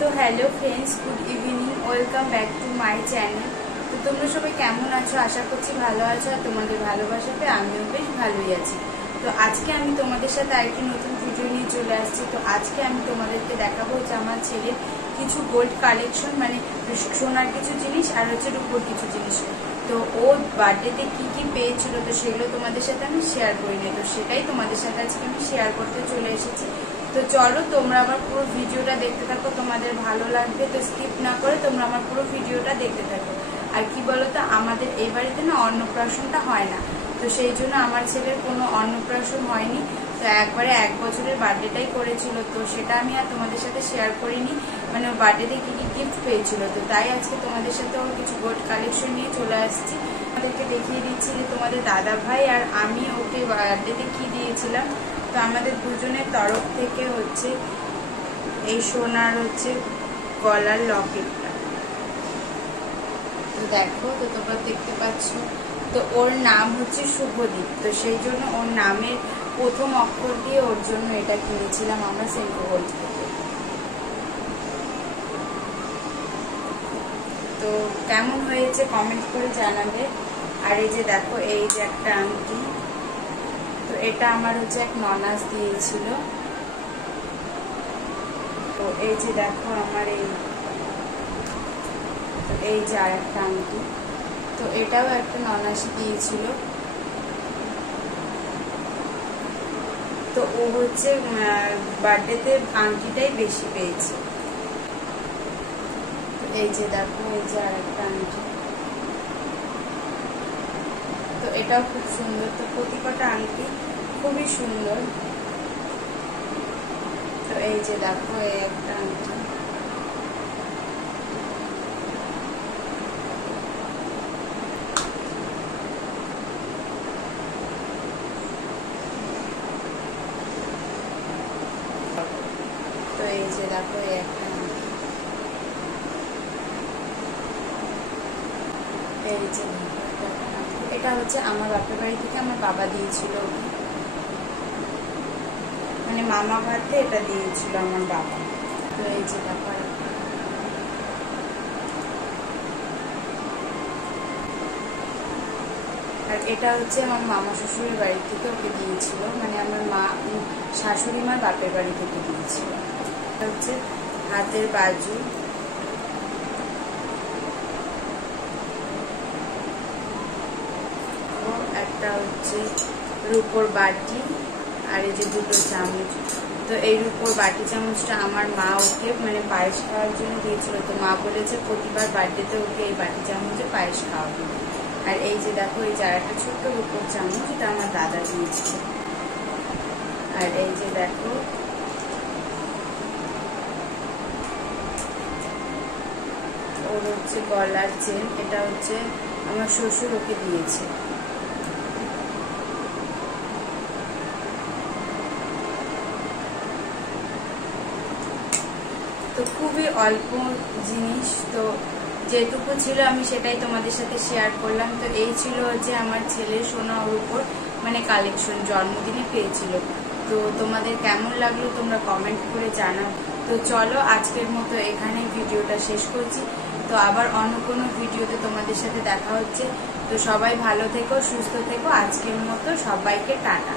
তো hello friends, good evening, welcome back to my channel. তো তোমরা সবাই কেমন আছো? আশা করছি ভালো আছো। আর তোমাদের ভালোবাসাতে আমিও বেশ ভালোই আছি। তো আজকে আমি তোমাদের সাথে আরেকটি নতুন ভিডিও নিয়ে চলে আসছি। তো আজকে আমি তোমাদেরকে দেখাবো যে আমার ছেলের কিছু গোল্ড কালেকশন, মানে সোনার কিছু জিনিস আর হচ্ছে রূপোর কিছু জিনিস। তো ও বার্থডেতে কি কি পেয়েছিল, তো সেগুলো তোমাদের সাথে আমি শেয়ার করি নি। তো সেটাই তোমাদের সাথে আজকে আমি শেয়ার করতে চলে এসেছি। তো চলো তোমরা আমার পুরো ভিডিওটা দেখতে থাকো, তোমাদের ভালো লাগবে। তো স্কিপ না করে তোমরা আমার পুরো ভিডিওটা দেখতে থাকো। আর কি বলতো, আমাদের এই বাড়িতে না অন্নপ্রাশনটা হয় না, তো সেই জন্য আমার ছেলের কোনো অন্নপ্রাশন হয়নি। তো একবারে 1 বছরের বার্থডেটাই করেছিল, তো সেটা আমি আর তোমাদের সাথে শেয়ার করিনি, মানে ওর বার্থডেতে কি কি গিফট পেয়েছিল। তো তাই আজকে তোমাদের সাথে ওর কিছু গোল্ড কালেকশন নিয়ে চলে আসছি। আমাদেরকে দেখিয়ে দিচ্ছি যে তোমাদের দাদা ভাই আর আমি ওকে বার্থডেতে কি দিয়েছিলাম। তো আমাদের দুজনের তরফ থেকে হচ্ছে এই সোনার হচ্ছে গলার লকেটটা। তো দেখো, তো তোমরা দেখতে পাচ্ছ। তো ওর নাম হচ্ছে শুভদীপ, তো সেই জন্য ওর নামের প্রথম অক্ষর দিয়ে ওর জন্য এটা কিনেছিলাম আমরা সেন্ট্রো গোল্ড থেকে। তো কেমন হয়েছে কমেন্ট করে জানাবে। আর এই যে দেখো, এই যে একটা আংটি, তো এটা আমার হচ্ছে এক ননাস দিয়েছিল। তো এই যে দেখো আমার এই যে আর একটা আংটি, তো এটাও একটা ননাসি দিয়েছিল। তো ও হচ্ছে বার্থডেতে আংটিটাই বেশি পেয়েছে। তো এই যে দেখো, এই যে আর একটা আংটি, তো এটাও খুব সুন্দর। তো প্রতিটা আংটি খুবই সুন্দর। তো এই যে দেখো, এই একটা আংটি, তো এই যে দেখো, এই একটা আংটি, এই যে এটা হচ্ছে আমার বাপের বাড়ি থেকে আমার বাবা দিয়েছিল, মানে মামা ভাতে এটা দিয়েছিল আমার বাবা। তো এই যে ব্যাপার, আর এটা হচ্ছে আমার মামা শ্বশুরের বাড়ি থেকে ওকে দিয়েছিল, মানে আমার শাশুড়ি মার বাপের বাড়ি থেকে দিয়েছিল। এটা হচ্ছে হাতের বাজু, একটা হচ্ছে রূপোর বাটি, আর এই যে দুটো চামচ। তো এই রূপোর বাটি চামচটা আমার মা ওকে মানে পায়েস খাওয়ার জন্য দিয়েছিল। তো মা বলেছে প্রতিবার বার্থডেতে ওকে এই বাটি চামচে পায়েস খাওয়াবে। আর এই যে দেখো, এই যে একটা ছোট্ট রূপোর চামচ, এটা আমার দাদা দিয়েছিল। আর এই যে দেখো, ওর হচ্ছে গলার চেন, এটা হচ্ছে আমার শ্বশুর ওকে দিয়েছে। তো খুবই অল্প জিনিস, তো যেটুকু ছিল আমি সেটাই তোমাদের সাথে শেয়ার করলাম। তো এই ছিল হচ্ছে আমার ছেলের সোনা ওর উপর মানে কালেকশন, জন্মদিনে পেয়েছিল। তো তোমাদের কেমন লাগলো তোমরা কমেন্ট করে জানাও। তো চলো আজকের মতো এখানে ভিডিওটা শেষ করছি। তো আবার অন্য কোনো ভিডিওতে তোমাদের সাথে দেখা হচ্ছে। তো সবাই ভালো থেকো, সুস্থ থেকো। আজকের মতো সবাইকে টাটা।